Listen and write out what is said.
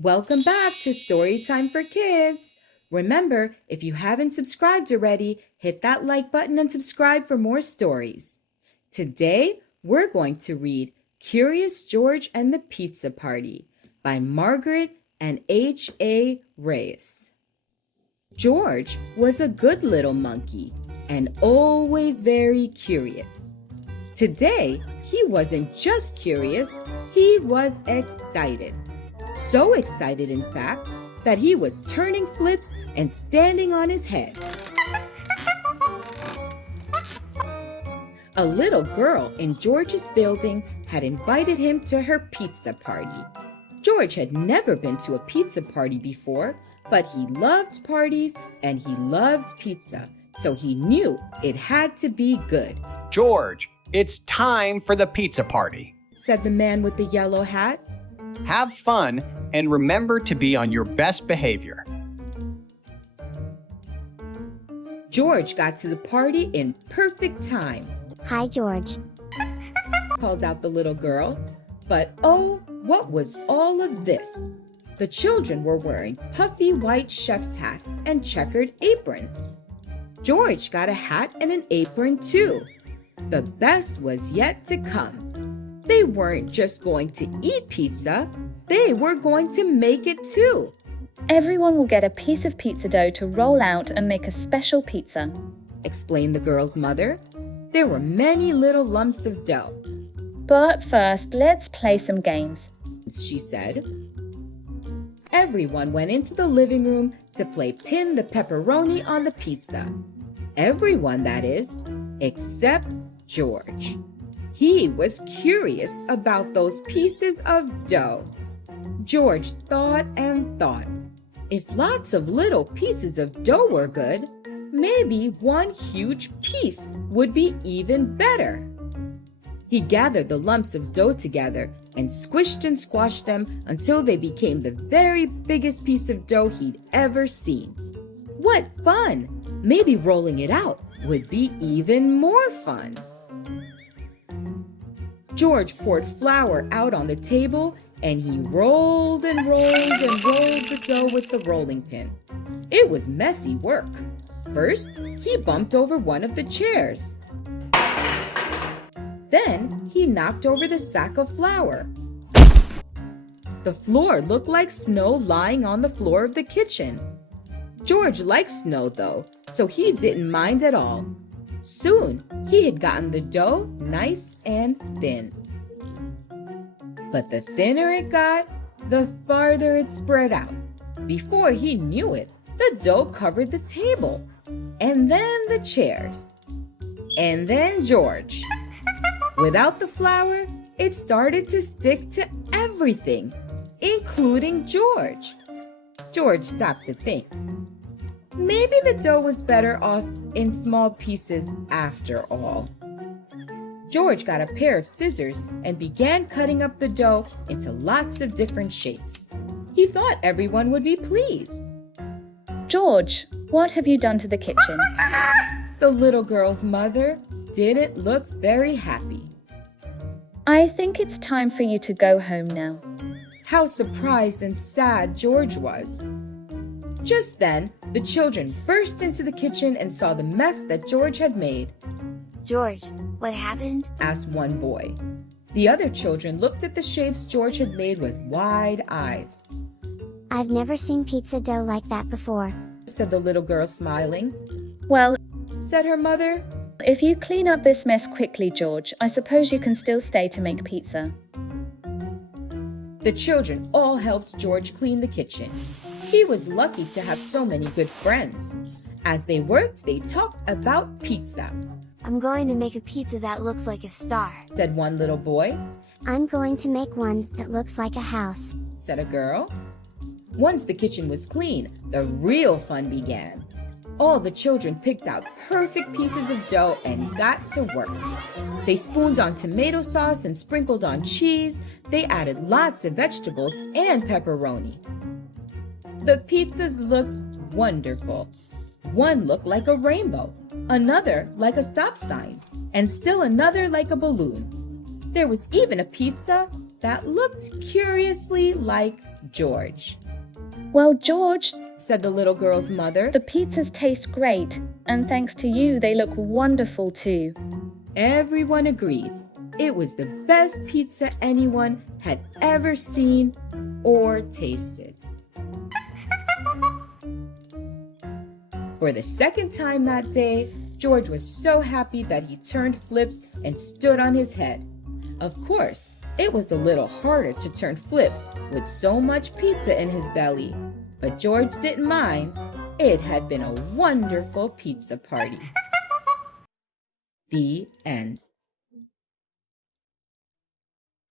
Welcome back to Storytime for Kids. Remember, if you haven't subscribed already, hit that like button and subscribe for more stories. Today, we're going to read Curious George and the Pizza Party by Margret and H. Reyes. George was a good little monkey and always very curious. Today, he wasn't just curious, he was excited. So excited, in fact, that he was turning flips and standing on his head. A little girl in George's building had invited him to her pizza party. George had never been to a pizza party before, but he loved parties and he loved pizza, so he knew it had to be good. George, it's time for the pizza party, said the man with the yellow hat. Have fun and remember to be on your best behavior. George got to the party in perfect time. Hi, George, called out the little girl. But oh, what was all of this? The children were wearing puffy white chef's hats and checkered aprons. George got a hat and an apron too. The best was yet to come. They weren't just going to eat pizza, they were going to make it too. Everyone will get a piece of pizza dough to roll out and make a special pizza, explained the girl's mother. There were many little lumps of dough. But first, let's play some games, she said. Everyone went into the living room to play pin the pepperoni on the pizza. Everyone, that is, except George. He was curious about those pieces of dough. George thought and thought. If lots of little pieces of dough were good, maybe one huge piece would be even better. He gathered the lumps of dough together and squished and squashed them until they became the very biggest piece of dough he'd ever seen. What fun! Maybe rolling it out would be even more fun. George poured flour out on the table and he rolled and rolled and rolled the dough with the rolling pin. It was messy work. First, he bumped over one of the chairs. Then, he knocked over the sack of flour. The floor looked like snow lying on the floor of the kitchen. George liked snow though, so he didn't mind at all. Soon, he had gotten the dough nice and thin. But the thinner it got, the farther it spread out. Before he knew it, the dough covered the table, and then the chairs, and then George. Without the flour, it started to stick to everything, including George. George stopped to think. Maybe the dough was better off in small pieces after all. George got a pair of scissors and began cutting up the dough into lots of different shapes. He thought everyone would be pleased. George, what have you done to the kitchen? The little girl's mother didn't look very happy. I think it's time for you to go home now. How surprised and sad George was. Just then, the children burst into the kitchen and saw the mess that George had made. George, what happened? asked one boy. The other children looked at the shapes George had made with wide eyes. I've never seen pizza dough like that before, said the little girl, smiling. Well, said her mother. If you clean up this mess quickly, George, I suppose you can still stay to make pizza. The children all helped George clean the kitchen. He was lucky to have so many good friends. As they worked, they talked about pizza. I'm going to make a pizza that looks like a star, said one little boy. I'm going to make one that looks like a house, said a girl. Once the kitchen was clean, the real fun began. All the children picked out perfect pieces of dough and got to work. They spooned on tomato sauce and sprinkled on cheese. They added lots of vegetables and pepperoni. The pizzas looked wonderful. One looked like a rainbow, another like a stop sign, and still another like a balloon. There was even a pizza that looked curiously like George. Well, George, Said the little girl's mother. the pizzas taste great, and thanks to you, they look wonderful too. Everyone agreed it was the best pizza anyone had ever seen or tasted. For the second time that day, George was so happy that he turned flips and stood on his head. Of course, it was a little harder to turn flips with so much pizza in his belly, but George didn't mind. It had been a wonderful pizza party. The end.